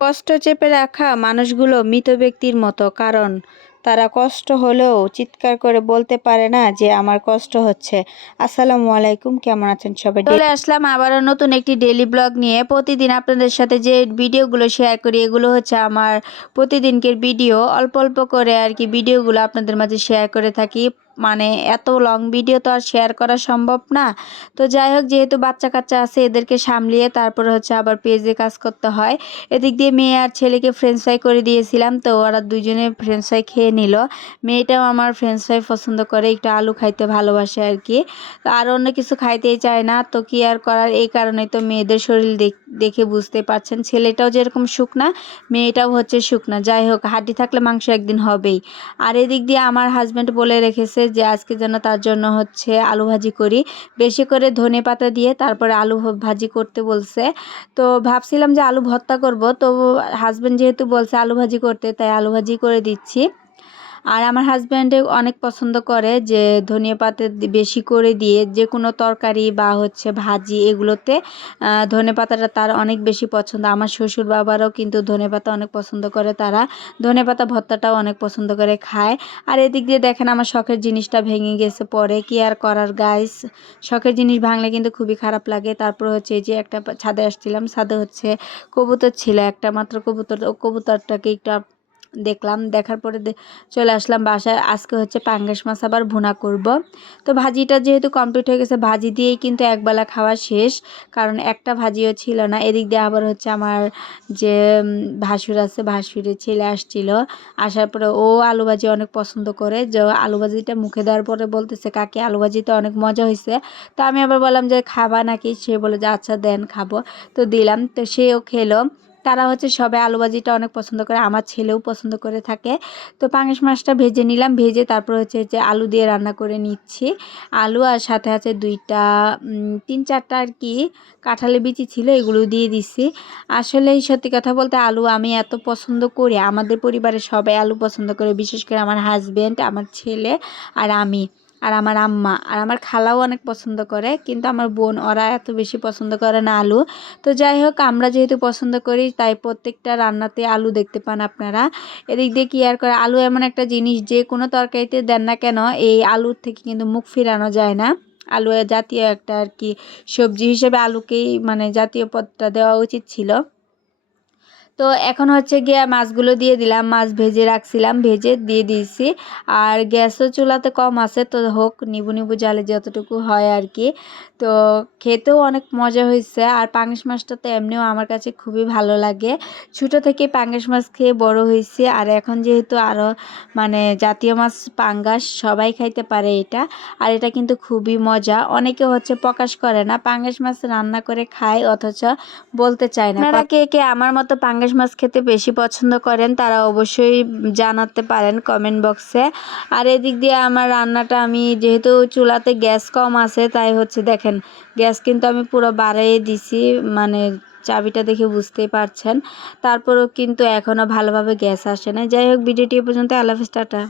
কষ্ট চেপে রাখা মানুষগুলো মৃত ব্যক্তির মতো, কারণ তারা কষ্ট হলেও চিৎকার করে বলতে পারে না যে আমার কষ্ট হচ্ছে। আসসালামু আলাইকুম, কেমন আছেন সবাই? চলে আসলাম আবারও নতুন একটি ডেইলি ব্লগ নিয়ে। প্রতিদিন আপনাদের সাথে যে ভিডিওগুলো শেয়ার করি এগুলো হচ্ছে আমার প্রতিদিনকের ভিডিও। অল্প অল্প করে আর কি ভিডিওগুলো আপনাদের মাঝে শেয়ার করে থাকি। মানে এত লং ভিডিও তো আর শেয়ার করা সম্ভব না। তো যাই হোক, যেহেতু বাচ্চা কাচ্চা আছে এদেরকে সামলিয়ে তারপরে হচ্ছে আবার পেজে কাজ করতে হয়। এদিক দিয়ে মেয়ে আর ছেলেকে ফ্রেঞ্চ ফ্রাই করে দিয়েছিলাম, তো ওরা দুজনে ফ্রেঞ্চ ফ্রাই খেয়ে নিল। মেয়েটাও আমার ফ্রেঞ্চ ফ্রাই পছন্দ করে, একটু আলু খাইতে ভালোবাসে আর কি। তো আর অন্য কিছু খাইতেই চায় না, তো কি আর করার। এই কারণে তো মেয়েদের শরীর দেখে বুঝতে পারছেন, ছেলেটাও যেরকম শুকনা মেয়েটাও হচ্ছে শুকনা। যাই হোক, হাড্ডি থাকলে মাংস একদিন হবেই। আর এদিক দিয়ে আমার হাজব্যান্ড বলে রেখেছে যে আজকে যেন তার জন্য হচ্ছে আলু ভাজি করি, বেশি করে ধনে পাতা দিয়ে তারপরে আলু ভাজি করতে বলছে। তো ভাবছিলাম যে আলু ভর্তা করব, তো হাজব্যান্ড যেহেতু বলছে আলু ভাজি করতে, তাই আলু ভাজি করে দিচ্ছি। আর আমার হাজব্যান্ডে অনেক পছন্দ করে যে ধনিয়া পাতা বেশি করে দিয়ে যে কোনো তরকারি বা হচ্ছে ভাজি এগুলোতে ধনে পাতাটা তার অনেক বেশি পছন্দ। আমার শ্বশুর বাবারাও কিন্তু ধনে পাতা অনেক পছন্দ করে, তারা ধনে পাতা ভর্তাটাও অনেক পছন্দ করে খায়। আর এদিক দিয়ে দেখেন আমার শখের জিনিসটা ভেঙে গেছে, পরে কি আর করার গাইস, শখের জিনিস ভাঙলে কিন্তু খুবই খারাপ লাগে। তারপর হচ্ছে এই যে একটা ছাদে আসছিলাম, ছাদে হচ্ছে কবুতর ছিল একটা মাত্র কবুতর, ও কবুতরটাকে একটু দেখলাম, দেখার পরে চলে আসলাম বাসায়। আজকে হচ্ছে পাঙ্গাস মাছ আবার ভুনা করব। তো ভাজিটা যেহেতু কমপ্লিট হয়ে গেছে, ভাজি দিয়েই কিন্তু একবেলা খাওয়া শেষ, কারণ একটা ভাজিও ছিল না। এদিক দিয়ে আবার হচ্ছে আমার যে ভাসুর আছে, ভাসুরের ছেলে আসছিল, আসার পরে ও আলু ভাজি অনেক পছন্দ করে। যে আলু ভাজিটা মুখে দেওয়ার পরে বলতেছে কাকি আলু ভাজিটা অনেক মজা হয়েছে। তো আমি আবার বললাম যে খাবা নাকি, সে বলে যে আচ্ছা দেন খাবো। তো দিলাম, তো সেও খেলো। তারা হচ্ছে সবাই আলু ভাজিটা অনেক পছন্দ করে, আমার ছেলেও পছন্দ করে থাকে। তো পাঙাশ মাছটা ভেজে নিলাম, ভেজে তারপর হচ্ছে যে আলু দিয়ে রান্না করে নিচ্ছি। আলু আর সাথে আছে দুইটা 3-4টা আর কি কাঁঠালের বিচি ছিল, এগুলো দিয়ে দিচ্ছি। আসলে সত্যি কথা বলতে আলু আমি এত পছন্দ করি, আমাদের পরিবারের সবাই আলু পছন্দ করে, বিশেষ করে আমার হাজব্যান্ড, আমার ছেলে আর আমি, আর আমার আম্মা আর আমার খালাও অনেক পছন্দ করে, কিন্তু আমার বোন ওরা এত বেশি পছন্দ করে না আলু। তো যাই হোক, আমরা যেহেতু পছন্দ করি তাই প্রত্যেকটা রান্নাতে আলু দেখতে পান আপনারা। এদিক দিয়ে কি আর করে, আলু এমন একটা জিনিস যে কোনো তরকারিতে দেন না কেন এই আলুর থেকে কিন্তু মুখ ফিরানো যায় না। আলু জাতীয় একটা আর কি সবজি হিসেবে আলুকেই মানে জাতীয় পদটা দেওয়া উচিত ছিল। তো এখন হচ্ছে গিয়ে মাছগুলো দিয়ে দিলাম, মাছ ভেজে রাখছিলাম, ভেজে দিয়ে দিয়েছি। আর গ্যাসও চুলাতে কম আছে, তো হোক নিবু নিবু জালে যতটুকু হয় আর কি। তো খেতেও অনেক মজা হয়েছে। আর পাঙ্গাস মাছটা তো এমনিও আমার কাছে খুবই ভালো লাগে, ছোটো থেকে পাঙ্গাস মাছ খেয়ে বড় হয়েছি। আর এখন যেহেতু আরও মানে জাতীয় মাছ পাঙ্গাস সবাই খাইতে পারে এটা, আর এটা কিন্তু খুবই মজা। অনেকে হচ্ছে প্রকাশ করে না, পাঙ্গাস মাছ রান্না করে খায় অথচ বলতে চায় না। আপনারা কে কে আমার মতো পাঙ্গাস মাছ খেতে বেশি পছন্দ করেন তারা অবশ্যই জানাতে পারেন কমেন্ট বক্সে। আর এদিক দিয়ে আমার রান্নাটা আমি যেহেতু চুলাতে গ্যাস কম আছে, তাই হচ্ছে দেখেন গ্যাস কিন্তু আমি পুরো বাড়িয়ে দিছি, মানে চাবিটা দেখে বুঝতেই পারছেন। তারপরেও কিন্তু এখনও ভালোভাবে গ্যাস আসে না। যাই হোক, ভিডিওটি এ পর্যন্ত। আল্লাহ হাফেজ, টাটা।